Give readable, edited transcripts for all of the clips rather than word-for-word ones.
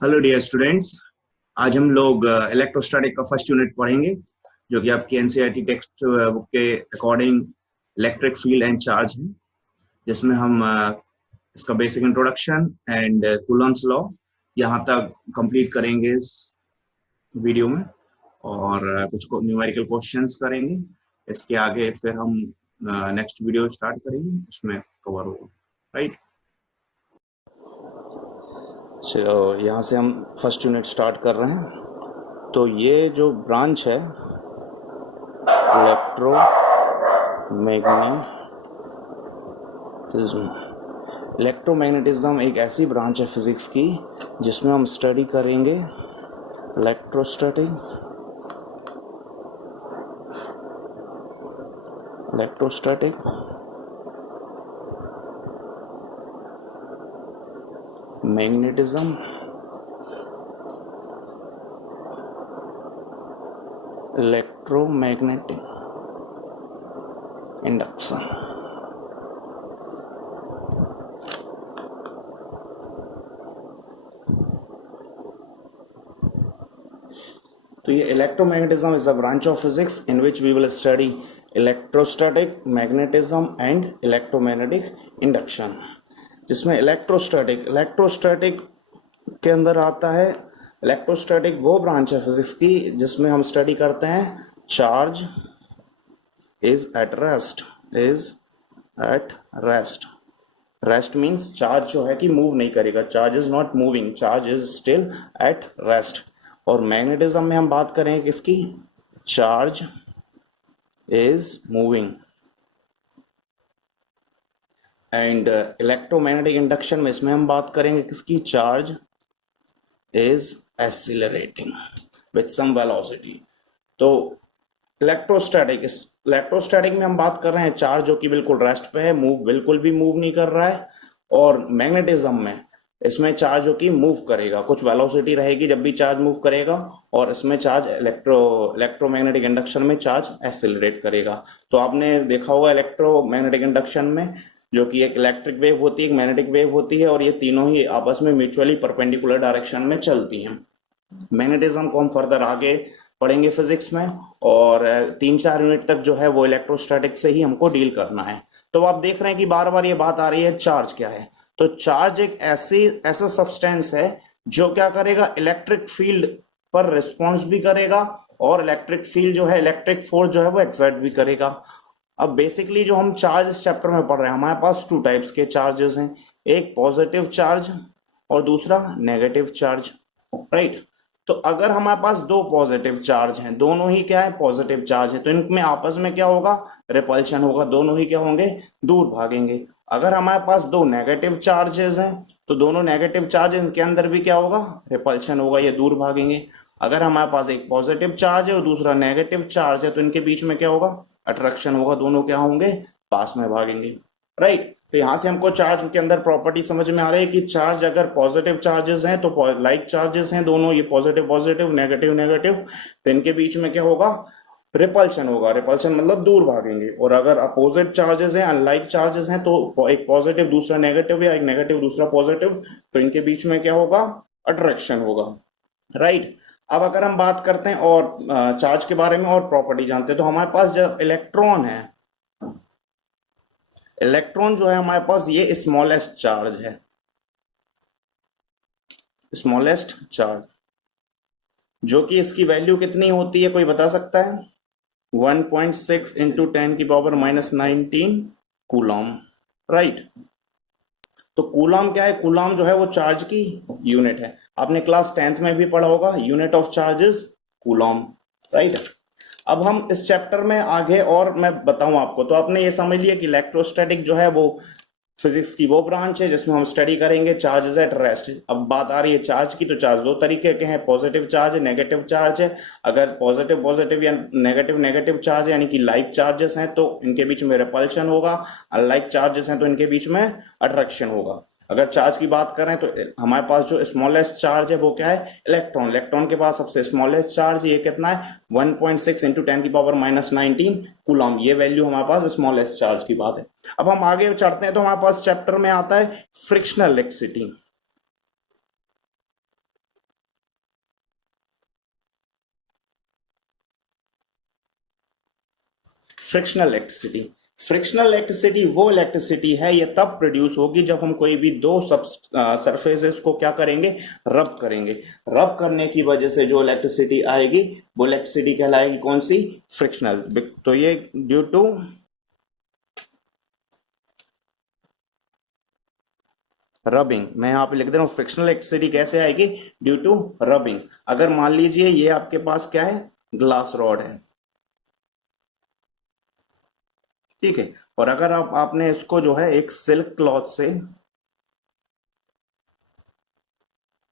Hello dear students. आज हम लोग इलेक्ट्रोस्टैटिक का फर्स्ट यूनिट पढ़ेंगे, जो कि आपकी एनसीईआरटी टेक्स्ट बुक के according electric field and charge है, जिसमें हम इसका basic introduction and Coulomb's law यहाँ तक कंप्लीट करेंगे इस वीडियो में। और कुछ न्यूमेरिकल क्वेश्चंस करेंगे। इसके आगे फिर हम नेक्स्ट वीडियो स्टार्ट करेंगे, उसमें कवर होगा। राइट, चलो यहाँ से हम फर्स्ट यूनिट स्टार्ट कर रहे हैं। तो ये जो ब्रांच है इलेक्ट्रोमैग्नेटिज्म एक ऐसी ब्रांच है फिजिक्स की जिसमें हम स्टडी करेंगे इलेक्ट्रोस्टैटिक मैग्नेटिज्म, इलेक्ट्रोमैग्नेटिक इंडक्शन। तो ये electromagnetism is a branch of physics in which we will study electrostatic, magnetism and electromagnetic induction. जिसमें इलेक्ट्रोस्टैटिक के अंदर आता है, इलेक्ट्रोस्टैटिक वो ब्रांच है फिजिक्स की जिसमें हम स्टडी करते हैं charge is at rest. Rest means charge जो है कि मूव नहीं करेगा, charge is not moving, charge is still at rest. और मैग्नेटिज्म में हम बात करेंगे किसकी? Charge is moving. And electromagnetic induction में इसमें हम बात करेंगे किसकी? Charge is accelerating with some velocity. तो इलेक्ट्रोस्टैटिक में हम बात कर रहे हैं चार्ज जो कि बिल्कुल रेस्ट पे है, बिल्कुल भी मूव नहीं कर रहा है। और मैग्नेटिज्म में इसमें चार्ज जो कि मूव करेगा, कुछ वेलोसिटी रहेगी जब भी चार्ज मूव करेगा, और इसमें चार्ज इलेक्ट्रोमैग्नेटिक इंडक्शन में चार्ज एक्सेलरेट करेगा। तो आपने देखा होगा इलेक्ट्रोमैग्नेटिक इंडक्शन में जो कि एक इलेक्ट्रिक वेव होती है, एक मैग्नेटिक वेव होती है, और ये तीनों ही आपस में म्यूचुअली परपेंडिकुलर डायरेक्शन में चलती हैं। मैग्नेटिज्म को हम फर्दर आगे पढ़ेंगे फिजिक्स में, और 3-4 यूनिट तक जो है वो इलेक्ट्रोस्टैटिक से ही हमको डील करना है। तो आप देख रहे हैं कि बार बार ये बात आ रही है चार्ज क्या है। तो चार्ज एक ऐसा सब्सटेंस है जो क्या करेगा? इलेक्ट्रिक फील्ड पर रिस्पॉन्स भी करेगा, और इलेक्ट्रिक फील्ड जो है, इलेक्ट्रिक फोर्स जो है वो एक्सर्ट भी करेगा। अब बेसिकली जो हम चार्ज इस चैप्टर में पढ़ रहे हैं, हमारे पास 2 टाइप्स के चार्जेस हैं, एक पॉजिटिव चार्ज और दूसरा नेगेटिव चार्ज। राइट, तो अगर हमारे पास 2 पॉजिटिव चार्ज हैं, दोनों ही क्या है? पॉजिटिव चार्ज है, तो इनमें आपस में क्या होगा? रिपल्शन होगा, दोनों ही क्या होंगे? दूर भागेंगे। अगर हमारे पास 2 नेगेटिव चार्जेस हैं तो दोनों नेगेटिव चार्जेस के अंदर भी क्या होगा? रिपल्शन होगा, ये दूर भागेंगे। अगर हमारे पास एक पॉजिटिव चार्ज है और दूसरा नेगेटिव चार्ज है तो इनके बीच में क्या होगा? अट्रैक्शन होगा, दोनों क्या होंगे? पास में भागेंगे। राइट, तो यहां से हमको चार्ज के अंदर प्रॉपर्टी समझ में आ रही है कि चार्ज अगर पॉजिटिव चार्जेस हैं तो लाइक चार्जेस हैं दोनों, ये पॉजिटिव पॉजिटिव, नेगेटिव नेगेटिव, तो इनके बीच में क्या होगा? रिपल्शन होगा। रिपल्शन मतलब दूर भागेंगे। और अगर अपोजिट चार्जेस हैं, अनलाइक चार्जेस हैं, तो एक पॉजिटिव दूसरा नेगेटिव या एक नेगेटिव दूसरा पॉजिटिव, तो इनके बीच में क्या होगा? अट्रैक्शन होगा। राइट, अब अगर हम बात करते हैं और चार्ज के बारे में और प्रॉपर्टी जानते हैं, तो हमारे पास जब इलेक्ट्रॉन है, इलेक्ट्रॉन जो है हमारे पास ये स्मॉलेस्ट चार्ज है, स्मॉलेस्ट चार्ज, जो कि इसकी वैल्यू कितनी होती है, कोई बता सकता है? 1.6 इंटू 10⁻⁻19 कूलम। राइट, तो कूलम क्या है? कूलम जो है वो चार्ज की यूनिट है। आपने क्लास 10th में भी पढ़ा होगा, unit of charge is coulomb. Right, अब हम इस चैप्टर में आगे और मैं बताऊं आपको, तो आपने ये समझ लिया कि इलेक्ट्रोस्टैटिक जो है वो फिजिक्स की वो ब्रांच है जिसमें हम स्टडी करेंगे चार्जेस एट रेस्ट। अब बात आ रही है चार्ज की, तो चार्ज 2 तरीके के हैं, पॉजिटिव चार्ज है, नेगेटिव चार्ज है। अगर पॉजिटिव पॉजिटिव या नेगेटिव नेगेटिव चार्ज यानी कि लाइक चार्जेस हैं तो इनके बीच में रिपल्शन होगा, अनलाइक चार्जेस हैं तो इनके बीच में अट्रैक्शन होगा। अगर चार्ज की बात करें तो हमारे पास जो स्मॉलेस्ट चार्ज है वो क्या है? इलेक्ट्रॉन। इलेक्ट्रॉन के पास सबसे स्मॉलेस्ट चार्ज ये कितना है? 1.6 इंटू 10⁻⁻19 कूलम, ये वैल्यू हमारे पास स्मॉलेस्ट चार्ज की बात है। अब हम आगे चढ़ते हैं तो हमारे पास चैप्टर में आता है frictional electricity. Frictional electricity. Frictional electricity वो इलेक्ट्रिसिटी है, ये तब प्रोड्यूस होगी जब हम कोई भी दो सरफेसेस को क्या करेंगे, रब करेंगे। रब करने की वजह से जो इलेक्ट्रिसिटी आएगी वो इलेक्ट्रिसिटी कहलाएगी कौन सी, फ्रिक्शनल। तो ये ड्यू टू रबिंग, मैं यहां पे लिख दे रहा हूं फ्रिक्शनल इलेक्ट्रिसिटी कैसे आएगी, ड्यू टू रबिंग। अगर मान लीजिए ये आपके पास क्या है, ग्लास रॉड है, ठीक है, और अगर आपने इसको जो है एक सिल्क क्लॉथ से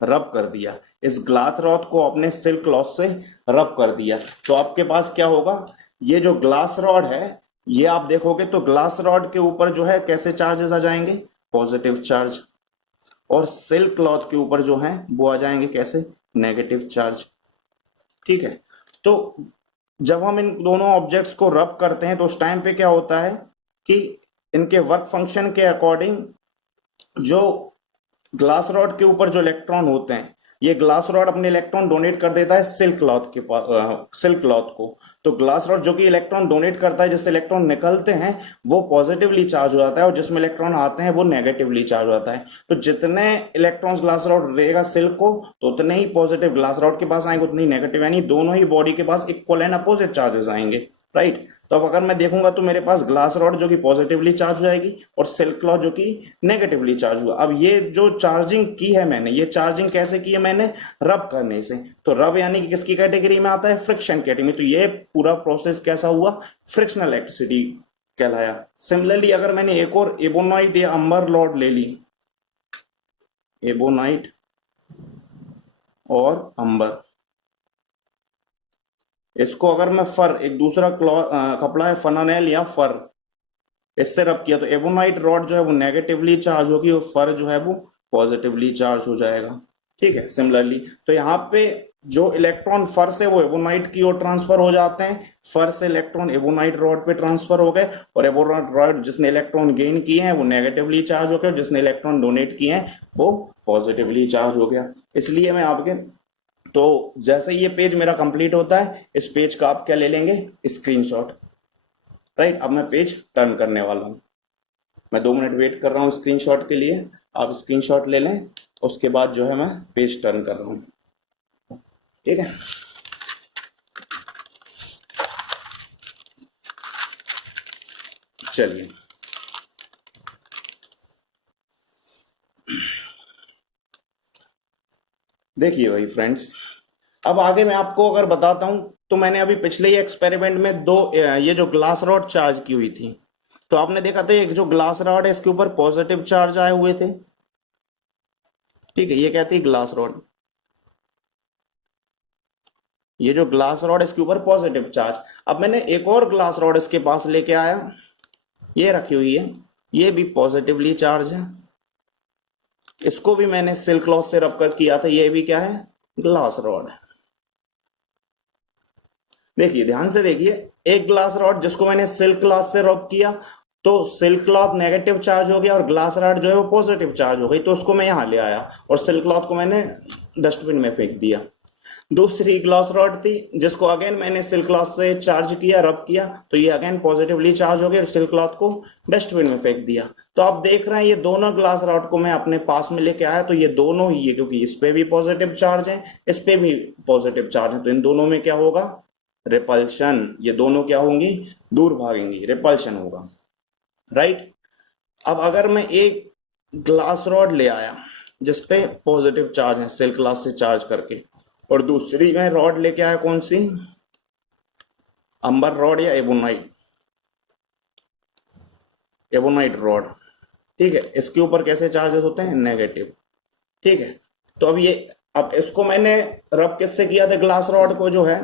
रब कर दिया, इस ग्लास रॉड को आपने सिल्क क्लॉथ से रब कर दिया, तो आपके पास क्या होगा, ये जो ग्लास रॉड है, ये आप देखोगे तो ग्लास रॉड के ऊपर जो है कैसे चार्जेस आ जाएंगे, पॉजिटिव चार्ज, और सिल्क क्लॉथ के ऊपर जो है वो आ जाएंगे कैसे, नेगेटिव चार्ज। ठीक है, तो जब हम इन दोनों ऑब्जेक्ट्स को रब करते हैं तो उस टाइम पे क्या होता है कि इनके वर्क फंक्शन के अकॉर्डिंग जो ग्लास रॉड के ऊपर जो इलेक्ट्रॉन होते हैं, ये ग्लास रॉड अपने इलेक्ट्रॉन डोनेट कर देता है सिल्क क्लॉथ के पास, सिल्क क्लॉथ को। तो ग्लास रॉड जो कि इलेक्ट्रॉन डोनेट करता है, जिससे इलेक्ट्रॉन निकलते हैं वो पॉजिटिवली चार्ज हो जाता है, और जिसमें इलेक्ट्रॉन आते हैं वो नेगेटिवली चार्ज हो जाता है। तो जितने इलेक्ट्रॉन्स ग्लास रॉड रहेगा सिल्क को, तो उतने ही पॉजिटिव ग्लास रॉड के पास आएंगे, उतने ही नेगेटिव, यानी दोनों ही बॉडी के पास इक्वल एंड अपोजिट चार्जेस आएंगे, राइट। तो अब अगर मैं देखूंगा तो मेरे पास ग्लास रॉड जो कि पॉजिटिवली चार्ज हो जाएगी और सिल्क क्लॉथ जो कि नेगेटिवली चार्ज हुआ। अब ये जो चार्जिंग की है मैंने, ये चार्जिंग कैसे की है मैंने, रब करने से। तो रब यानी कि किसकी कैटेगरी में आता है, फ्रिक्शन कैटेगरी। तो ये पूरा प्रोसेस कैसा हुआ, फ्रिक्शनल इलेक्ट्रिसिटी कहलाया। सिमिलरली अगर मैंने एक और एबोनाइट या अंबर रॉड ले ली, एबोनाइट और अंबर, इसको अगर मैं फर, एक दूसरा कपड़ा है फनानेल या फर, इससे रब किया, तो एबोनाइट रॉड जो है वो नेगेटिवली चार्ज होगी और फर जो है वो पॉजिटिवली चार्ज हो जाएगा। ठीक है, सिमिलरली तो यहाँ पे जो इलेक्ट्रॉन फर से वो एबोनाइट की ओर ट्रांसफर हो जाते हैं, फर से इलेक्ट्रॉन एबोनाइट रॉड पे ट्रांसफर हो गए, और एबोनाइट रॉड जिसने इलेक्ट्रॉन गेन किए हैं वो नेगेटिवली चार्ज हो गए, और जिसने इलेक्ट्रॉन डोनेट किए हैं वो पॉजिटिवली चार्ज हो गया। इसलिए मैं आपके, तो जैसे ये पेज मेरा कंप्लीट होता है, इस पेज का आप क्या ले लेंगे, स्क्रीनशॉट, राइट। अब मैं पेज टर्न करने वाला हूं, मैं 2 मिनट वेट कर रहा हूं स्क्रीनशॉट के लिए, आप स्क्रीनशॉट ले लें, उसके बाद जो है मैं पेज टर्न कर रहा हूं, ठीक है। चलिए, देखिए भाई फ्रेंड्स, अब आगे मैं आपको अगर बताता हूं, तो मैंने अभी पिछले ही एक्सपेरिमेंट में दो ये जो ग्लास रॉड चार्ज की हुई थी, तो आपने देखा था एक जो ग्लास रॉड है इसके ऊपर पॉजिटिव चार्ज आए हुए थे, ठीक है, ये कहती है ग्लास रॉड, ये जो ग्लास रॉड इसके ऊपर पॉजिटिव चार्ज। अब मैंने एक और ग्लास रॉड इसके पास लेके आया, ये रखी हुई है, ये भी पॉजिटिवली चार्ज है, इसको भी मैंने सिल्क क्लॉथ से रब कर किया था, ये भी क्या है, ग्लास रॉड है। देखिए ध्यान से देखिए, एक ग्लास रॉड जिसको मैंने सिल्क क्लॉथ से रब किया, तो सिल्क क्लॉथ नेगेटिव चार्ज हो गया और ग्लास रॉड जो है वो पॉजिटिव चार्ज हो गई, तो उसको मैं यहां ले आया और सिल्क क्लॉथ को मैंने डस्टबिन में फेंक दिया। दूसरी ग्लास रॉड थी जिसको अगेन मैंने सिल्क क्लॉथ से चार्ज किया, रब किया, तो ये अगेन पॉजिटिवली चार्ज हो गया और सिल्क क्लॉथ को डस्टबिन में फेंक दिया। तो आप देख रहे हैं ये दोनों ग्लास रॉड को मैं अपने पास में लेके आया, तो ये दोनों ही है, क्योंकि इस पे भी पॉजिटिव चार्ज है, इस पे भी पॉजिटिव चार्ज है, तो इन दोनों में क्या होगा, रिपल्शन, ये दोनों क्या होंगी, दूर भागेंगी, रिपल्शन होगा, राइट। अब अगर मैं एक ग्लास रॉड ले आया जिसपे पॉजिटिव चार्ज है सिल्क क्लॉथ से चार्ज करके, और दूसरी में रॉड लेके आया कौन सी, अंबर रॉड या एबोनाइट, एबोनाइट रॉड, ठीक है, इसके ऊपर कैसे चार्जेस होते हैं, नेगेटिव, ठीक है। तो अब ये, अब इसको मैंने रब किससे किया था, ग्लास रॉड को जो है,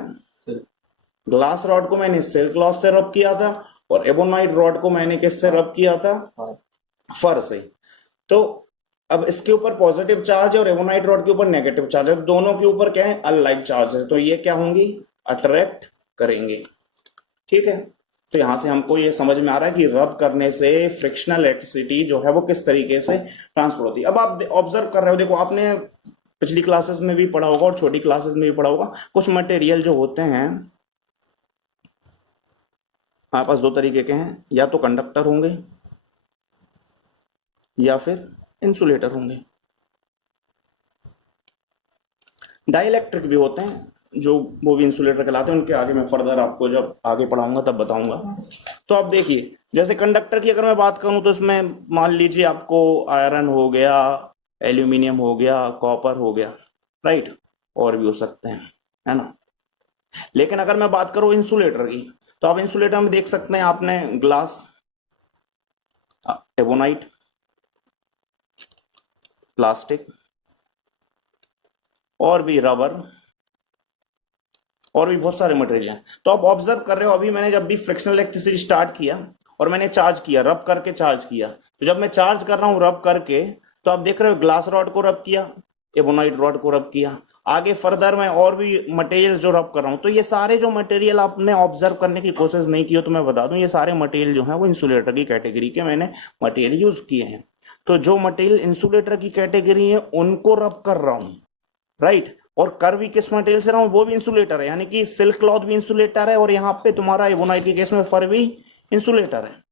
ग्लास रॉड को मैंने सिल्क क्लॉथ से रब किया था, और एबोनाइट रॉड को मैंने किससे रब किया था, फर से। तो अब इसके ऊपर पॉजिटिव चार्ज है और एबोनाइट रॉड के ऊपर नेगेटिव चार्ज है, दोनों के ऊपर क्या है, अनलाइक चार्ज है, तो ये क्या होंगी, अट्रैक्ट करेंगे, ठीक है। तो यहां से हमको ये समझ में आ रहा है कि रब करने से फ्रिक्शनल इलेक्ट्रिसिटी जो है वो किस तरीके से ट्रांसफर होती है। अब आप ऑब्जर्व कर रहे हो, देखो आपने पिछली क्लासेस में भी पढ़ा होगा और छोटी क्लासेस में भी पढ़ा होगा, कुछ मटेरियल जो होते हैं हमारे पास दो तरीके के हैं, या तो कंडक्टर होंगे या फिर इंसुलेटर होंगे। डाइइलेक्ट्रिक भी होते हैं जो वो भी इंसुलेटर कहलाते हैं, उनके आगे मैं फर्दर आपको जब आगे पढ़ाऊंगा तब बताऊंगा। तो आप देखिए, जैसे कंडक्टर की अगर मैं बात करूं तो इसमें मान लीजिए आपको आयरन हो गया, एल्यूमिनियम हो गया, कॉपर हो गया, राइट, और भी हो सकते हैं, है ना। लेकिन अगर मैं बात करूं इंसुलेटर की, तो आप इंसुलेटर में देख सकते हैं आपने ग्लास, एबोनाइट, प्लास्टिक, और भी रबर, और भी बहुत सारे मटेरियल हैं। तो आप ऑब्जर्व कर रहे हो, अभी मैंने जब भी फ्रिक्शनल इलेक्ट्रिसिटी स्टार्ट किया और मैंने चार्ज किया, रब करके चार्ज किया, तो जब मैं चार्ज कर रहा हूं रब करके, तो आप देख रहे हो ग्लास रॉड को रब किया, एबोनाइट रॉड को रब किया, आगे फर्दर मैं और भी मटेरियल जो रब कर रहा हूं। तो ये सारे जो मटेरियल आपने ऑब्जर्व करने की कोशिश नहीं की हो तो मैं बता दूं, ये सारे मटेरियल जो है वो इंसुलेटर की कैटेगरी के मैंने मटेरियल यूज किए हैं। तो जो मटेरियल इंसुलेटर की कैटेगरी है उनको रब कर रहा हूं, राइट। और कर भी किस मटेरियल से रहा हूं, वो भी इंसुलेटर है, यानी कि सिल्क क्लॉथ भी इंसुलेटर है, और यहाँ पे तुम्हारा एबोनाइट के केस में फर भी इंसुलेटर है।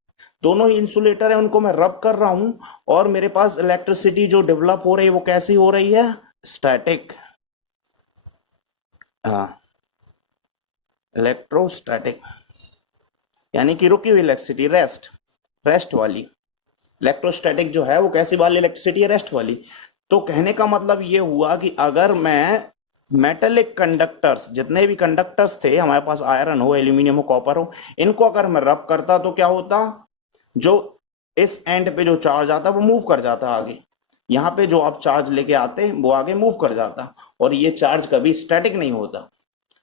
दोनों ही इंसुलेटर है, उनको मैं रब कर रहा हूं, और मेरे पास इलेक्ट्रिसिटी जो डेवलप हो रही है वो कैसी हो रही है, स्टैटिक, हाँ, इलेक्ट्रोस्टैटिक, यानी कि रुकी हुई इलेक्ट्रिसिटी, रेस्ट वाली। इलेक्ट्रोस्टैटिक जो है वो कैसी वाली इलेक्ट्रिसिटी है, रेस्ट वाली। तो कहने का मतलब ये हुआ कि अगर मैं मेटेलिक कंडक्टर्स, जितने भी कंडक्टर्स थे हमारे पास, आयरन हो, एल्यूमिनियम हो, कॉपर हो, इनको अगर मैं रब करता तो क्या होता, जो इस एंड पे जो चार्ज आता वो मूव कर जाता आगे, यहाँ पे जो आप चार्ज लेके आते वो आगे मूव कर जाता, और ये चार्ज कभी स्टैटिक नहीं होता।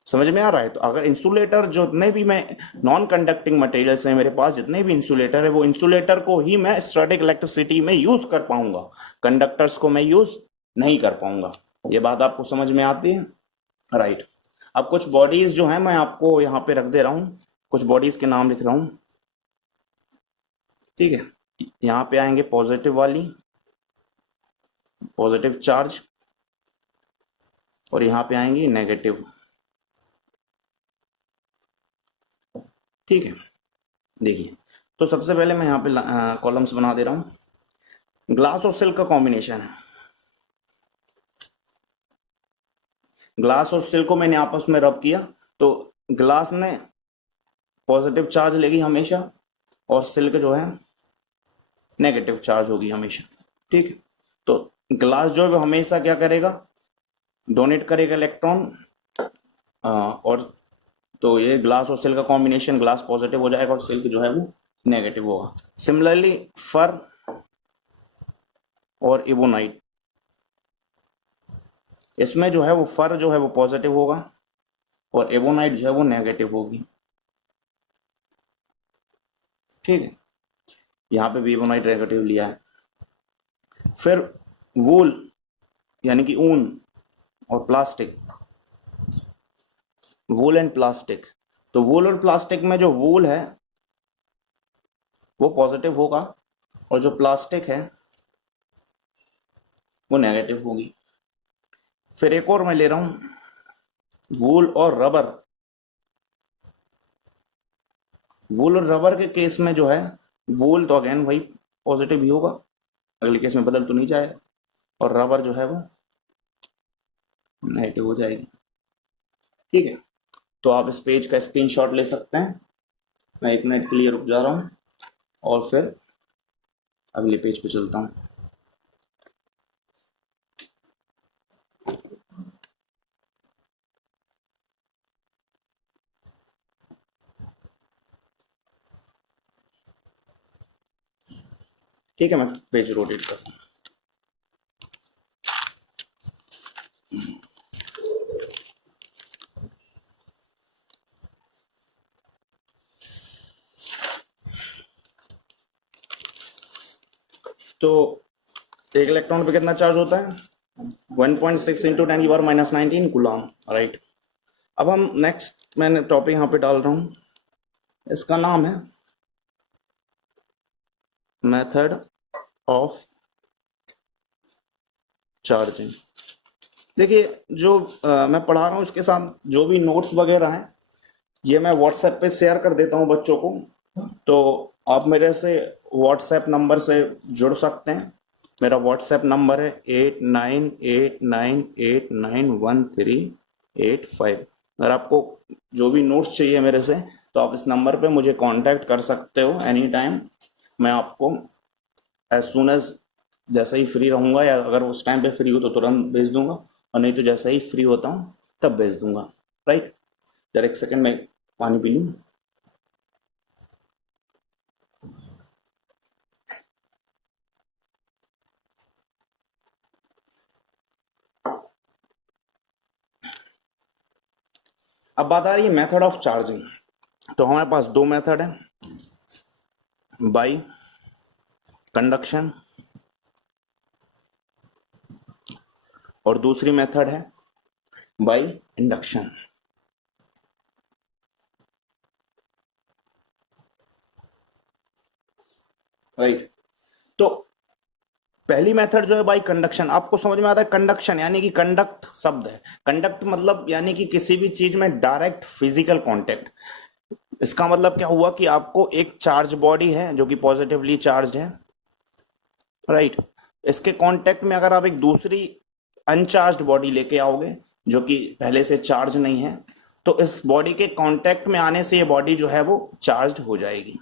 समझ में आ रहा है। तो अगर इंसुलेटर, जितने भी मैं नॉन कंडक्टिंग मटेरियल्स हैं मेरे पास, जितने भी इंसुलेटर है, वो इंसुलेटर को ही मैं स्टैटिक इलेक्ट्रिसिटी में यूज कर पाऊंगा, कंडक्टर्स को मैं यूज नहीं कर पाऊंगा। ये बात आपको समझ में आती है, राइट। अब कुछ बॉडीज जो है मैं आपको यहाँ पे रख दे रहा हूँ, कुछ बॉडीज के नाम लिख रहा हूँ, ठीक है। यहाँ पे आएंगे पॉजिटिव वाली, पॉजिटिव चार्ज, और यहाँ पे आएंगी नेगेटिव, ठीक है। देखिए, तो सबसे पहले मैं यहाँ पे कॉलम्स बना दे रहा हूँ। ग्लास और सिल्क का कॉम्बिनेशन है, ग्लास और सिल्क को मैंने आपस में रब किया, तो ग्लास ने पॉजिटिव चार्ज लेगी हमेशा, और सिल्क जो है नेगेटिव चार्ज होगी हमेशा, ठीक है। तो ग्लास जो है वो हमेशा क्या करेगा, डोनेट करेगा इलेक्ट्रॉन, और तो ये ग्लास और सिल्क का कॉम्बिनेशन, ग्लास पॉजिटिव हो जाएगा और सिल्क जो है वो नेगेटिव होगा। सिमिलरली फर और इबोनाइट, इसमें जो है वो फर जो है वो पॉजिटिव होगा और एबोनाइट जो है वो नेगेटिव होगी, ठीक है। यहाँ पे भी एबोनाइट नेगेटिव लिया है। फिर वूल यानी कि ऊन और प्लास्टिक, वूल एंड प्लास्टिक, तो वूल और प्लास्टिक में जो वूल है वो पॉजिटिव होगा और जो प्लास्टिक है वो नेगेटिव होगी। फिर एक और मैं ले रहा हूं वूल और रबर, वूल और रबर के केस में जो है वूल तो अगेन वही पॉजिटिव ही होगा, अगले केस में बदल तो नहीं जाएगा, और रबर जो है वो नेगेटिव हो जाएगी, ठीक है। तो आप इस पेज का स्क्रीनशॉट ले सकते हैं। मैं 1 मिनट के लिए रुक जा रहा हूं और फिर अगले पेज पे चलता हूं। ठीक है, मैं पेज रोटेट करता हूं। तो एक इलेक्ट्रॉन पे कितना चार्ज होता है, 1.6 इंटू 10⁻⁻19 कूलम, राइट। अब हम नेक्स्ट, मैंने टॉपिक यहाँ पे डाल रहा हूं, इसका नाम है मेथड ऑफ चार्जिंग। देखिए, जो मैं पढ़ा रहा हूँ उसके साथ जो भी नोट्स वगैरह हैं ये मैं व्हाट्सएप पे शेयर कर देता हूँ बच्चों को, तो आप मेरे से व्हाट्सएप नंबर से जुड़ सकते हैं। मेरा व्हाट्सएप नंबर है 8989891385। अगर आपको जो भी नोट्स चाहिए मेरे से, तो आप इस नंबर पे मुझे कांटेक्ट कर सकते हो एनी टाइम। मैं आपको एज सुन एज, जैसे ही फ्री रहूंगा, या अगर उस टाइम पे फ्री हो तो तुरंत भेज दूंगा, और नहीं तो जैसे ही फ्री होता हूँ तब भेज दूंगा। राइट, जरा एक सेकंड में पानी पी लूँ। अब बात आ रही है मेथड ऑफ चार्जिंग। तो हमारे पास दो मेथड है, बाई कंडक्शन और दूसरी मेथड है बाई इंडक्शन। राइट, तो पहली मेथड जो है बाई कंडक्शन, आपको समझ में आता है। कंडक्शन यानी कि कंडक्ट शब्द है, कंडक्ट मतलब यानी कि किसी भी चीज में डायरेक्ट फिजिकल कांटेक्ट। इसका मतलब क्या हुआ कि आपको एक चार्ज बॉडी है जो कि पॉजिटिवली चार्ज है, राइट। इसके कांटेक्ट में अगर आप एक दूसरी अनचार्ज बॉडी लेके आओगे जो कि पहले से चार्ज नहीं है, तो इस बॉडी के कांटेक्ट में आने से ये बॉडी जो है वो चार्ज हो जाएगी।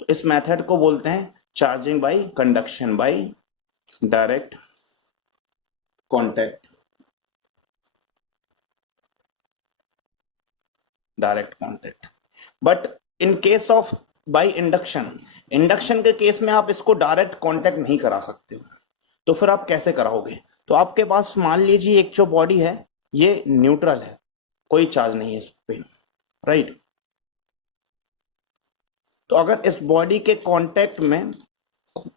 तो इस मेथड को बोलते हैं charging by conduction, by direct contact, direct contact. But in case of by induction, induction के केस में आप इसको डायरेक्ट कांटेक्ट नहीं करा सकते हो। तो फिर आप कैसे कराओगे? तो आपके पास मान लीजिए एक जो बॉडी है ये न्यूट्रल है, कोई चार्ज नहीं है इस पे, राइट। तो अगर इस बॉडी के कांटेक्ट में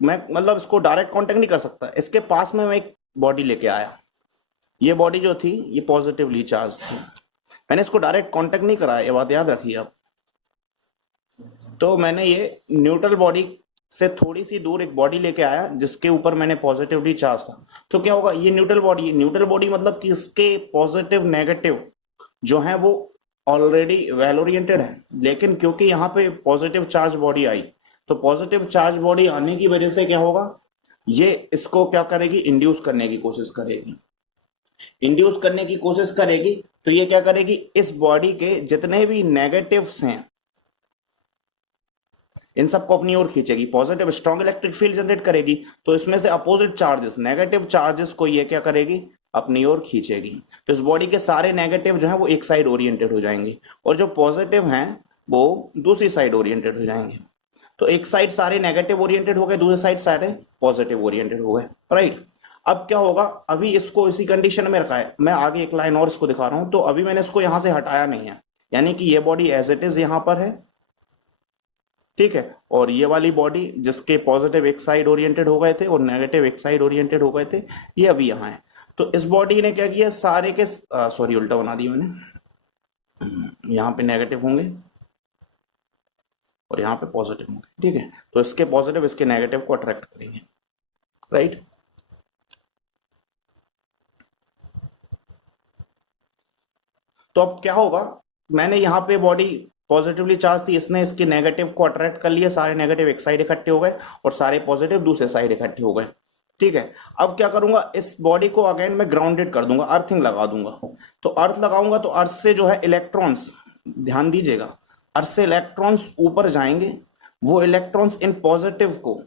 मैं मतलब इसको डायरेक्ट कांटेक्ट नहीं कर सकता, इसके पास में मैं एक बॉडी लेके आया, ये बॉडी जो थी ये पॉजिटिवली चार्ज थी, मैंने इसको डायरेक्ट कांटेक्ट नहीं कराया, ये बात याद रखिए आप। तो मैंने ये न्यूट्रल बॉडी से थोड़ी सी दूर एक बॉडी लेके आया जिसके ऊपर मैंने पॉजिटिवली चार्ज था। तो क्या होगा, ये न्यूट्रल बॉडी, न्यूट्रल बॉडी मतलब कि इसके पॉजिटिव नेगेटिव जो है वो ऑलरेडी वेल ओरिएंटेड है, लेकिन क्योंकि यहाँ पे पॉजिटिव चार्ज बॉडी आई, तो पॉजिटिव चार्ज बॉडी आने की वजह से क्या होगा, ये इसको क्या करेगी, इंड्यूस करने की कोशिश करेगी। इंड्यूस करने की कोशिश करेगी तो ये क्या करेगी, इस बॉडी के जितने भी नेगेटिव्स हैं इन सबको अपनी ओर खींचेगी, positive strong electric field generate करेगी। तो इसमें से अपोजिट चार्जेस, नेगेटिव चार्जेस को ये क्या करेगी, अपनी ओर खींचेगी। तो इस बॉडी के सारे नेगेटिव जो है वो एक साइड ओरिएंटेड हो जाएंगे, और जो पॉजिटिव हैं वो दूसरी साइड ओरिएंटेड हो जाएंगे। तो एक साइड सारे नेगेटिव ओरिएंटेड हो गए, दूसरी साइड सारे पॉजिटिव ओरिएंटेड हो गए, राइट। अब क्या होगा, अभी इसको इसी कंडीशन में रखा है, मैं आगे एक लाइन और इसको दिखा रहा हूं। तो अभी मैंने इसको यहां से हटाया नहीं है, यानी कि ये बॉडी एज इट इज यहां पर है, ठीक है। और ये वाली बॉडी जिसके पॉजिटिव एक साइड ओरिएंटेड हो गए थे और नेगेटिव एक साइड ओरिएंटेड हो गए थे, ये अभी यहाँ है। तो इस बॉडी ने क्या किया, सारे के सॉरी उल्टा बना दिया मैंने, यहाँ पे नेगेटिव होंगे और यहाँ पे पॉजिटिव होंगे, ठीक है। तो इसके पॉजिटिव इसके नेगेटिव को अट्रैक्ट करेंगे, राइट। तो अब क्या होगा, मैंने यहाँ पे बॉडी पॉजिटिवली चार्ज थी, इसने इसके नेगेटिव को अट्रैक्ट कर लिया, सारे नेगेटिव एक साइड इकट्ठे हो गए और सारे पॉजिटिव दूसरे साइड इकट्ठे हो गए, ठीक है। अब क्या करूंगा, इस बॉडी को अगेन मैं ग्राउंडेड कर दूंगा, अर्थिंग लगा दूंगा। तो अर्थ लगाऊंगा तो अर्थ से जो है इलेक्ट्रॉन्स, ध्यान दीजिएगा, अर्थ से इलेक्ट्रॉन्स ऊपर जाएंगे, वो इलेक्ट्रॉन्स इन पॉजिटिव को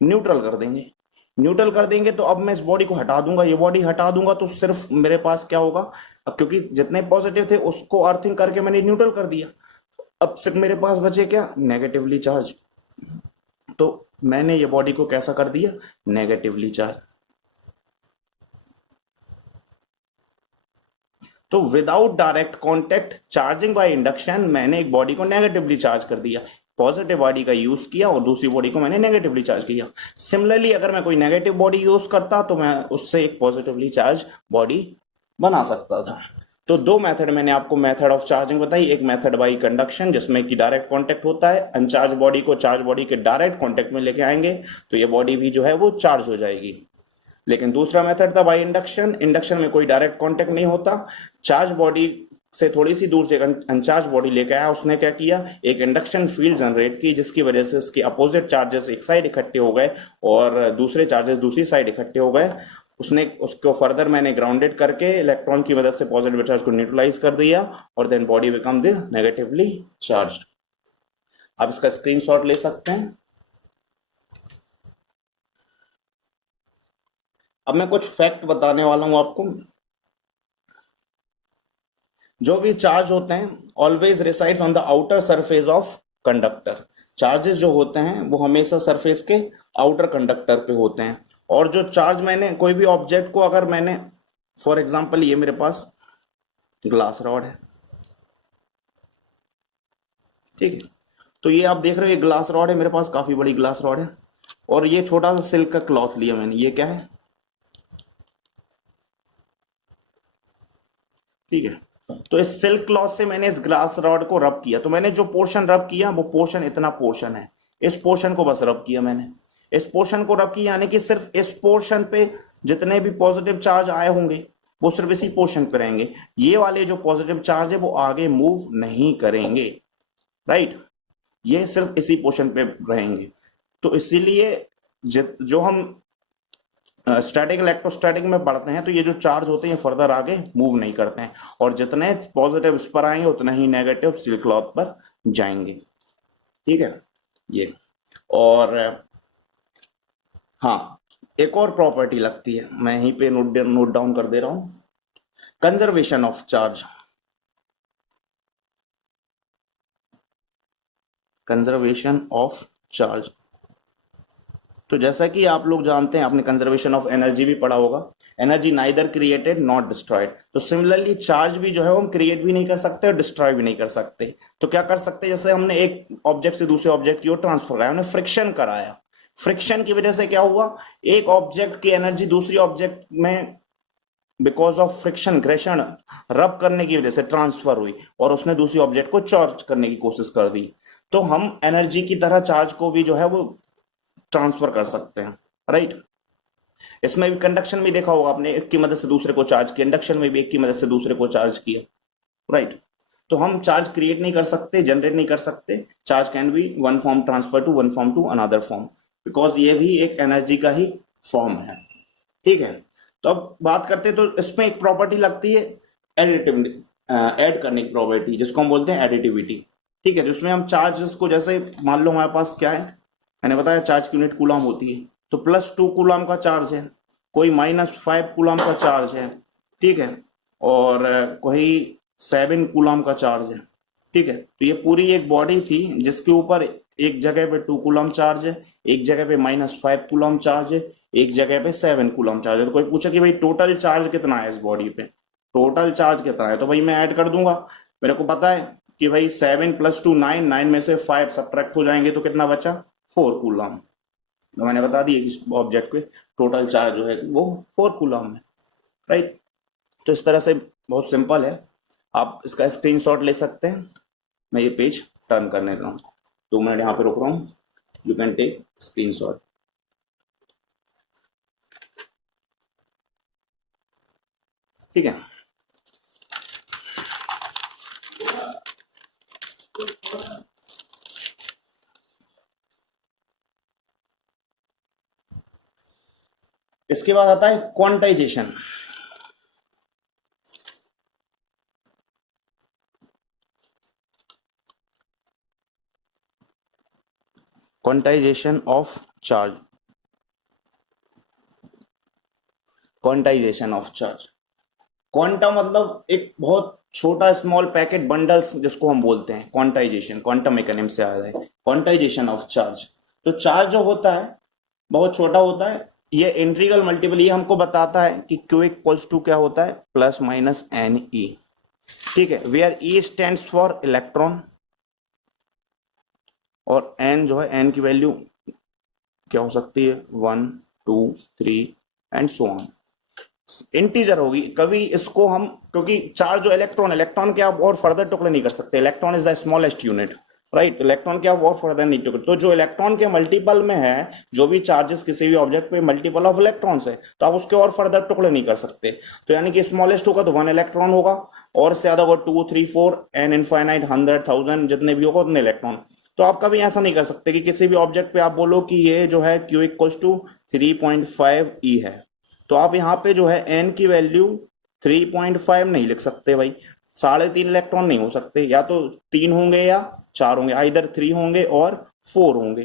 न्यूट्रल कर देंगे। न्यूट्रल कर देंगे तो अब मैं इस बॉडी को हटा दूंगा, ये बॉडी हटा दूंगा तो सिर्फ मेरे पास क्या होगा, अब क्योंकि जितने पॉजिटिव थे उसको अर्थिंग करके मैंने न्यूट्रल कर दिया, अब सिर्फ मेरे पास बचे क्या, नेगेटिवली चार्ज। तो मैंने ये बॉडी को कैसा कर दिया, नेगेटिवली चार्ज। तो without direct contact charging by induction, मैंने एक बॉडी को नेगेटिवली चार्ज कर दिया, पॉजिटिव बॉडी का यूज किया और दूसरी बॉडी को मैंने नेगेटिवली चार्ज किया। सिमिलरली अगर मैं कोई नेगेटिव बॉडी यूज करता तो मैं उससे एक पॉजिटिवली चार्ज बॉडी बना सकता था। तो दो मेथड मैंने आपको मेथड ऑफ चार्जिंग बताई, एक मेथड बाई कंडक्शन जिसमें कि डायरेक्ट कांटेक्ट होता है, अनचार्ज बॉडी को चार्ज बॉडी के डायरेक्ट कांटेक्ट में लेके आएंगे तो ये बॉडी भी जो है वो चार्ज हो जाएगी। लेकिन दूसरा मेथड था बाई इंडक्शन, इंडक्शन में कोई डायरेक्ट कांटेक्ट नहीं होता, चार्ज बॉडी से थोड़ी सी दूर से अनचार्ज बॉडी लेके आया, उसने क्या किया, एक इंडक्शन फील्ड जनरेट की, जिसकी वजह से इसके अपोजिट चार्जेस एक साइड इकट्ठे हो गए और दूसरे चार्जेस दूसरी साइड इकट्ठे हो गए। उसने उसको फर्दर मैंने ग्राउंडेड करके इलेक्ट्रॉन की मदद से पॉजिटिव चार्ज को न्यूट्रलाइज कर दिया और then body become the negatively charged. आप इसका स्क्रीनशॉट ले सकते हैं। अब मैं कुछ फैक्ट बताने वाला हूं आपको। जो भी चार्ज होते हैं always reside on the outer surface of conductor. Charges जो होते हैं वो हमेशा सरफेस के आउटर कंडक्टर पे होते हैं। और जो चार्ज मैंने कोई भी ऑब्जेक्ट को, अगर मैंने फॉर एग्जांपल ये मेरे पास ग्लास रॉड है, ठीक है, तो ये आप देख रहे हो ये ग्लास रॉड है मेरे पास, काफी बड़ी ग्लास रॉड है, और ये छोटा सा सिल्क का क्लॉथ लिया मैंने, ये क्या है, ठीक है। तो इस सिल्क क्लॉथ से मैंने इस ग्लास रॉड को रब किया, तो मैंने जो पोर्शन रब किया वो पोर्शन इतना पोर्शन है, इस पोर्शन को बस रब किया मैंने, इस पोर्शन को रब किया, यानी कि सिर्फ इस पोर्शन पे जितने भी पॉजिटिव चार्ज आए होंगे वो सिर्फ इसी पोर्शन पे रहेंगे। ये वाले जो पॉजिटिव चार्ज है वो आगे मूव नहीं करेंगे, राइट, ये सिर्फ इसी पोर्शन पे रहेंगे। तो इसीलिए जो हम स्टैटिक इलेक्ट्रोस्टैटिक में पढ़ते हैं तो ये जो चार्ज होते हैं फर्दर आगे मूव नहीं करते हैं, और जितने पॉजिटिव इस पर आएंगे उतना ही नेगेटिव सिल्क क्लॉथ पर जाएंगे, ठीक है ये। और हाँ, एक और प्रॉपर्टी लगती है, मैं यहीं पे नोट डाउन कर दे रहा हूं, conservation of charge. Conservation of charge, तो जैसा कि आप लोग जानते हैं, आपने कंजर्वेशन ऑफ एनर्जी भी पढ़ा होगा, energy neither created not destroyed. तो सिमिलरली चार्ज भी जो है वो हम क्रिएट भी नहीं कर सकते और डिस्ट्रॉय भी नहीं कर सकते। तो क्या कर सकते हैं, जैसे हमने एक ऑब्जेक्ट से दूसरे ऑब्जेक्ट की ओर ट्रांसफर कराया, हमने फ्रिक्शन कराया, फ्रिक्शन की वजह से क्या हुआ, एक ऑब्जेक्ट की एनर्जी दूसरी ऑब्जेक्ट में बिकॉज ऑफ फ्रिक्शन, घर्षण, रब करने की वजह से ट्रांसफर हुई और उसने दूसरी ऑब्जेक्ट को चार्ज करने की कोशिश कर दी। तो हम एनर्जी की तरह चार्ज को भी जो है वो ट्रांसफर कर सकते हैं, राइट। इसमें भी कंडक्शन में देखा होगा आपने, एक की मदद से दूसरे को चार्ज किया, इंडक्शन में भी एक की मदद से दूसरे को चार्ज किया, राइट। तो हम चार्ज क्रिएट नहीं कर सकते, जनरेट नहीं कर सकते, charge can be one form transfer to one form to another form, because ये भी एक एनर्जी का ही फॉर्म है, ठीक है। तो अब बात करते हैं, तो इसमें एक प्रॉपर्टी लगती है एडिटिव, ऐड करने की प्रॉपर्टी, जिसको हम बोलते हैं एडिटिविटी, ठीक है। जिसमें हम चार्जेस को, जैसे मान लो हमारे पास क्या है, मैंने बताया चार्ज की यूनिट कूलम होती है, तो +2 कूलम का चार्ज है, कोई -5 कूलम का चार्ज है, ठीक है, और कोई 7 कूलम का चार्ज है, ठीक है। तो ये पूरी एक बॉडी थी जिसके ऊपर एक जगह पे 2 कूलम चार्ज है, एक जगह पे -5 कूलम चार्ज है, एक जगह पे 7 कूलम चार्ज है। तो कोई पूछे कि भाई टोटल चार्ज कितना है इस बॉडी पे, टोटल चार्ज कितना है, तो भाई मैं ऐड कर दूंगा, मेरे को पता है कि भाई 7 + 2 9, 9 में से 5 सब्ट्रैक्ट हो जाएंगे तो कितना बचा, 4 कूलम। तो मैंने बता दिया कि ऑब्जेक्ट पे टोटल चार्ज जो है वो 4 कूलम है, राइट। तो इस तरह से बहुत सिंपल है, आप इसका स्क्रीनशॉट ले सकते हैं। मैं ये पेज टर्न करने का 2 मिनट यहाँ पे रुक रहा हूँ, यू कैन टेक स्क्रीनशॉट, ठीक है। इसके बाद आता है quantization. Quantization of charge, quantization of charge, quanta मतलब एक बहुत छोटा स्मॉल पैकेट बंडल्स जिसको हम बोलते हैं क्वांटाइजेशन, क्वांटम मैकेनिज्म से आया है क्वांटाइजेशन ऑफ चार्ज। तो चार्ज जो होता है बहुत छोटा होता है, ये इंटीग्रल मल्टीपल, ये हमको बताता है कि Q इक्वल्स टू क्या होता है, +-NE, ठीक है, where E stands for electron और N जो है, N की वैल्यू क्या हो सकती है, 1 2 3 एंड सो ऑन, इंटीजर होगी। कभी इसको हम, क्योंकि चार्ज जो इलेक्ट्रॉन के आप और फर्दर टुकड़े नहीं कर सकते, electron is the smallest unit, right, electron के आप और फर्दर नहीं टुकड़े, तो जो इलेक्ट्रॉन के मल्टीपल में है, जो भी चार्जेस किसी भी ऑब्जेक्ट पे मल्टीपल ऑफ इलेक्ट्रॉन्स है, तो आप उसके और फर्दर टुकड़े नहीं कर सकते। तो यानी कि स्मॉलेस्ट होगा तो 1 इलेक्ट्रॉन होगा, और से ज्यादा होगा 2 3 4 एन इनफाइनाइट 100,000 जितने भी होगा उतने इलेक्ट्रॉन। तो आप कभी ऐसा नहीं कर सकते कि किसी भी ऑब्जेक्ट पे आप बोलो कि ये जो है Q इक्वल्स टू 3.5 E है, तो आप यहाँ पे जो है n की वैल्यू 3.5 नहीं लिख सकते भाई, 3.5 इलेक्ट्रॉन नहीं हो सकते, या तो 3 होंगे या 4 होंगे, आइदर 3 होंगे और 4 होंगे,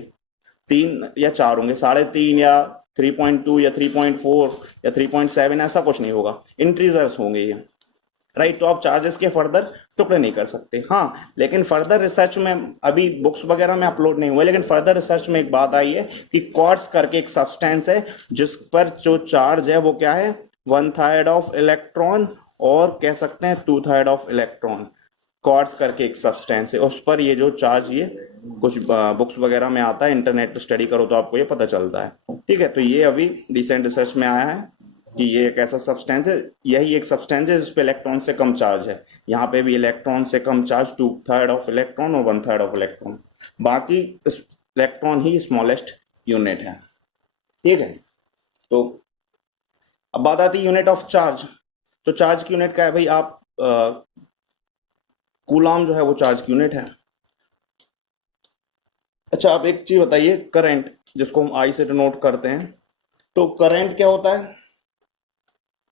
3 या 4 होंगे, 3.5 या 3.2 या 3.4 या 3.7 ऐसा कुछ नहीं होगा, इंटीजर्स होंगे ये, राइट। तो आप चार्जेस के फर्दर टुकड़े नहीं कर सकते। हाँ, लेकिन फर्दर रिसर्च में अभी बुक्स वगैरह में अपलोड नहीं हुए, लेकिन फर्दर रिसर्च में एक बात आई है कि क्वार्ट्ज करके एक सब्सटेंस है जिस पर जो चार्ज है वो क्या है, 1/3 ऑफ इलेक्ट्रॉन, और कह सकते हैं 2/3 ऑफ इलेक्ट्रॉन। क्वार्ट्ज करके एक सब्सटेंस है, उस पर ये जो चार्ज, ये कुछ बुक्स वगैरह में आता है, इंटरनेट पर स्टडी करो तो आपको ये पता चलता है, ठीक है। तो ये अभी रिसेंट रिसर्च में आया है कि ये एक ऐसा सब्सटेंस है, यही एक सब्सटेंस है जिसपे इलेक्ट्रॉन से कम चार्ज है। यहाँ पे भी इलेक्ट्रॉन से कम चार्ज 2/3 ऑफ इलेक्ट्रॉन और 1/3 ऑफ इलेक्ट्रॉन, बाकी इलेक्ट्रॉन ही स्मॉलेस्ट यूनिट है, ठीक है। तो अब बात आती है यूनिट ऑफ चार्ज। तो चार्ज की यूनिट क्या है भाई, आप कूलॉम जो है वो चार्ज की यूनिट है। अच्छा, आप एक चीज बताइए, करंट जिसको हम आई से डिनोट करते हैं, तो करंट क्या होता है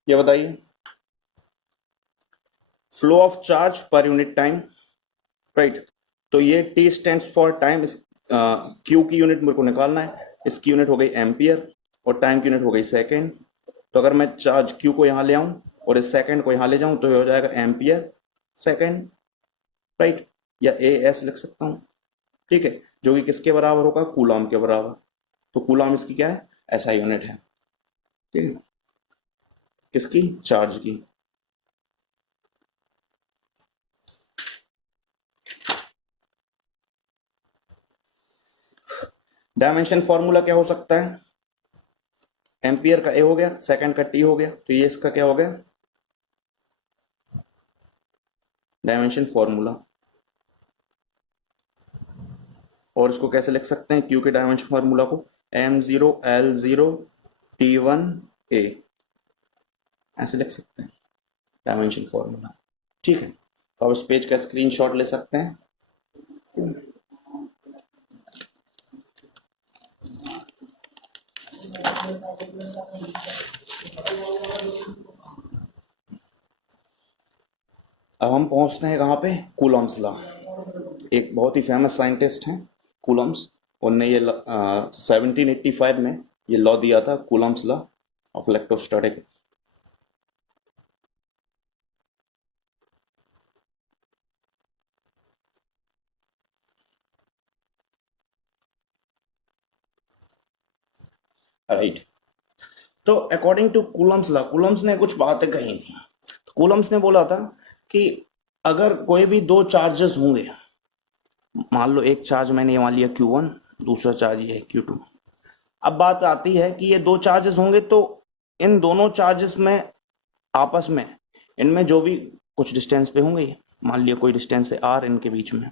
ये बताइए। Flow of charge per unit time, right. तो ये T स्टैंड्स फॉर टाइम, इस Q की यूनिट मेरे को निकालना है, इसकी यूनिट हो गई एम्पियर और टाइम की यूनिट हो गई सेकेंड। तो अगर मैं चार्ज Q को यहाँ ले आऊं और इस सेकेंड को यहाँ ले जाऊं तो ये हो जाएगा एम्पियर सेकेंड, राइट, या AS लिख सकता हूँ, ठीक है, जो कि किसके बराबर होगा, कूलॉम के बराबर। तो कूलॉम इसकी क्या है, ऐसा यूनिट है, ठीक है, किसकी, चार्ज की। डायमेंशन फॉर्मूला क्या हो सकता है, एम्पियर का A हो गया, सेकंड का T हो गया, तो ये इसका क्या हो गया, डायमेंशन फॉर्मूला। और इसको कैसे लिख सकते हैं, Q के डायमेंशन फॉर्मूला को, M0 L0 T1 A, ऐसे लिख सकते हैं डायमेंशन फॉर्मूला, ठीक है। तो आप इस पेज का स्क्रीनशॉट ले सकते हैं। अब हम पहुंचते हैं कहाँ पे, कूलॉम्स लॉ। एक बहुत ही फेमस साइंटिस्ट हैं कूलॉम्स, उनने ये 1785 में ये लॉ दिया था, Coulomb's law of electrostatic. Right. तो according to Coulomb's law, Coulomb's ने कुछ बातें कही थी। तो कूलम्स ने बोला था कि अगर कोई भी दो चार्जेस होंगे, मान लो एक चार्ज मैंने मान लिया Q1, दूसरा चार्ज ये है Q2। अब बात आती है कि ये दो चार्जेस होंगे तो इन दोनों चार्जेस में आपस में, इनमें जो भी कुछ डिस्टेंस पे होंगे, मान लिया कोई डिस्टेंस है R इनके बीच में,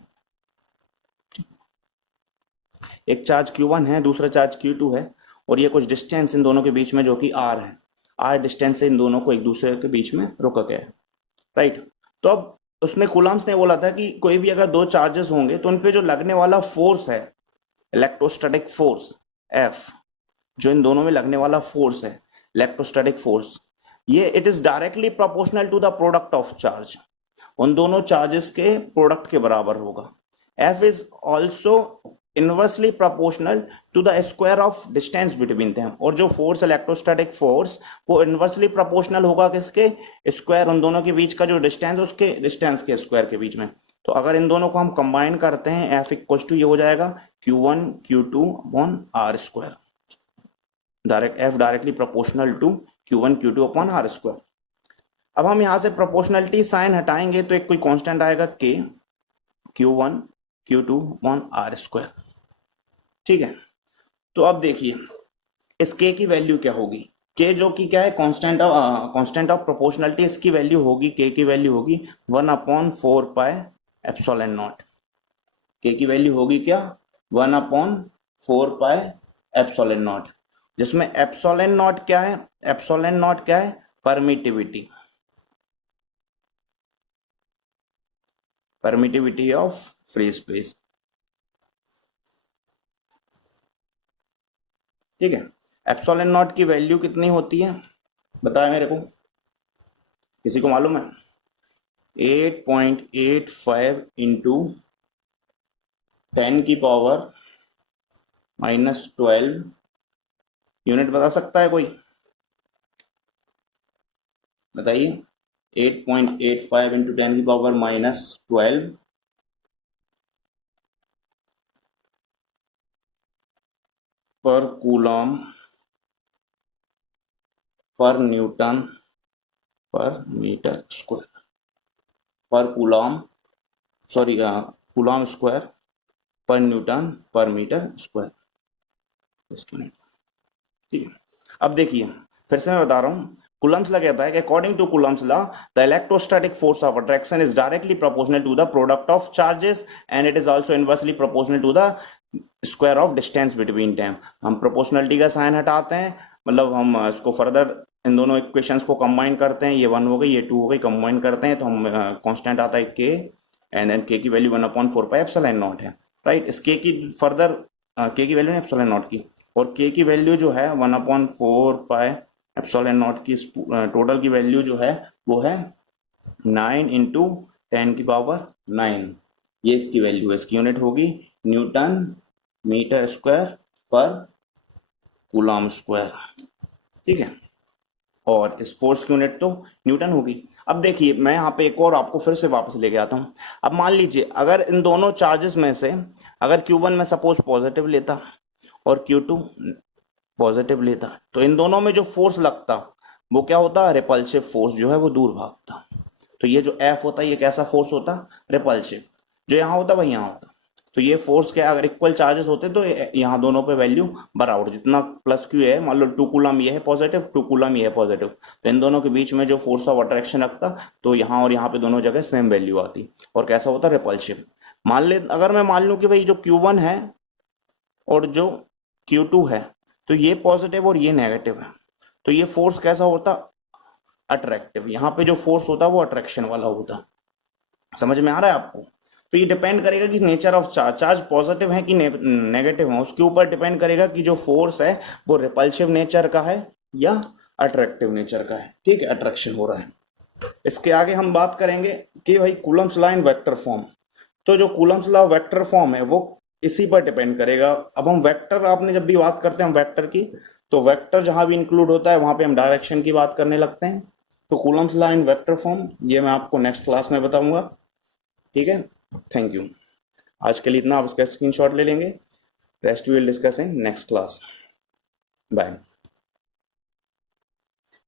एक चार्ज Q1 है, दूसरा चार्ज Q2 है, और ये कुछ डिस्टेंस इन दोनों के बीच में जो कि R है, R डिस्टेंस से इन दोनों को एक दूसरे के बीच में रोका गया है, राइट। तो अब उसने कूलम्स ने बोला था कि कोई भी अगर दो चार्जेस होंगे तो उन पे जो लगने वाला फोर्स है, इलेक्ट्रोस्टैटिक फोर्स F, जो इन दोनों में लगने वाला फोर्स है, इलेक्ट्रोस्टैटिक फोर्स, ये it is directly proportional to the product of charge, उन दोनों चार्जेस के प्रोडक्ट के बराबर होगा। F is also inversely proportional to the square of distance between them, और जो फोर्स इलेक्ट्रोस्टैटिक फोर्स वो इनवर्सली प्रोपोर्शनल होगा किसके, स्क्वायर, उन दोनों के बीच का जो डिस्टेंस उसके डिस्टेंस के स्क्वायर के बीच में। तो अगर इन दोनों को हम कंबाइन करते हैं, F इक्वल टू ये हो जाएगा Q1 Q2 upon R square, direct F directly proportional to Q1 Q2 upon R square. अब हम यहां से प्रोपोर्शनलिटी साइन हटाएंगे तो एक कोई कांस्टेंट आएगा K, Q1 Q2 upon R square, ठीक है। तो अब देखिए इस K की वैल्यू क्या होगी, K जो कि क्या है, कांस्टेंट ऑफ प्रोपोर्शनलिटी, इसकी वैल्यू होगी, K की वैल्यू होगी 1/4 पाई एप्सिलॉन नॉट। K की वैल्यू होगी क्या, 1/4 पाई एप्सिलॉन नॉट, जिसमें एप्सिलॉन नॉट क्या है, एप्सिलॉन नॉट क्या है, permittivity, permittivity of free space. ठीक है, एप्सिलॉन नॉट की वैल्यू कितनी होती है बताया मेरे को, किसी को मालूम है? 8.85 इंटू 10 की पावर -12 यूनिट बता सकता है कोई? बताइए। 8.85 इंटू 10 की पावर -12 पर कूलम पर न्यूटन पर मीटर स्क्वायर, पर कूलम, सॉरी कूलम स्क्वायर पर न्यूटन पर मीटर स्क्वायर। ठीक है, अब देखिए फिर से मैं बता रहा हूँ, कूलम्स लॉ कहता है कि according to Coulomb's law the electrostatic force of attraction is directly proportional to the product of charges and it is also inversely proportional to the square of distance between them. हम proportionality का sign हटाते हैं, मतलब हम इसको further in दोनों equations को combine करते हैं, ये 1 हो गई ये 2 हो गई, कंबाइन करते हैं तो हम कांस्टेंट आता है k एंड देन k की वैल्यू 1/4 पाई एप्सिलॉन नॉट है, राइट। इस k की फर्दर k की वैल्यू नहीं एप्सिलॉन नॉट की, और k की वैल्यू जो है 1/4 पाई एप्सिलॉन नॉट की, टोटल की वैल्यू जो है वो है 9 इंटू 10 की पावर 9। ये इसकी वैल्यू है, इसकी यूनिट होगी न्यूटन मीटर स्क्वायर पर कूलम स्क्वायर। ठीक है, और इस फोर्स की यूनिट तो न्यूटन होगी। अब देखिए मैं यहाँ पे एक और आपको फिर से वापस लेके आता हूँ। अब मान लीजिए अगर इन दोनों चार्जेस में से अगर Q1 में सपोज पॉजिटिव लेता और Q2 पॉजिटिव लेता, तो इन दोनों में जो फोर्स लगता वो क्या होता? रिपल्सिव फोर्स जो है वो दूर भागता। तो ये जो F होता है ये कैसा फोर्स होता? रिपल्सिव। जो यहाँ होता वही यहाँ होता। तो ये फोर्स क्या, अगर इक्वल चार्जेस होते तो यहाँ दोनों पे वैल्यू बराबर, जितना प्लस क्यू है, मान लो 2 कूलम ये है पॉजिटिव, 2 कूलम ये है पॉजिटिव, तो इन दोनों के बीच में जो फोर्स ऑफ अट्रैक्शन रखता तो यहाँ और यहाँ पे दोनों जगह सेम वैल्यू आती, और कैसा होता? रिपल्सिव। मान ले अगर मैं मान लूँ कि भाई जो Q1 है और जो Q2 है तो ये पॉजिटिव और ये नेगेटिव है, तो ये फोर्स कैसा होता? अट्रैक्टिव। यहाँ पे जो फोर्स होता वो अट्रैक्शन वाला होता। समझ में आ रहा है आपको? तो ये डिपेंड करेगा कि nature of charge, charge positive है कि नेगेटिव है, उसके ऊपर डिपेंड करेगा कि जो फोर्स है वो रिपल्सिव नेचर का है या अट्रैक्टिव नेचर का है। ठीक है, अट्रैक्शन हो रहा है। इसके आगे हम बात करेंगे कि भाई Coulomb's law in vector form. तो जो कूलम्स लॉ वेक्टर फॉर्म है वो इसी पर डिपेंड करेगा। अब हम वेक्टर, आपने जब भी बात करते हैं हम वेक्टर की, तो वेक्टर जहां भी इंक्लूड होता है वहां पे हम डायरेक्शन की बात करने लगते हैं। तो Coulomb's law in vector form ये मैं आपको नेक्स्ट क्लास में बताऊंगा। ठीक है, थैंक यू। आज के लिए इतना, आप इसका स्क्रीनशॉट ले लेंगे, rest we will discuss in next class. Bye.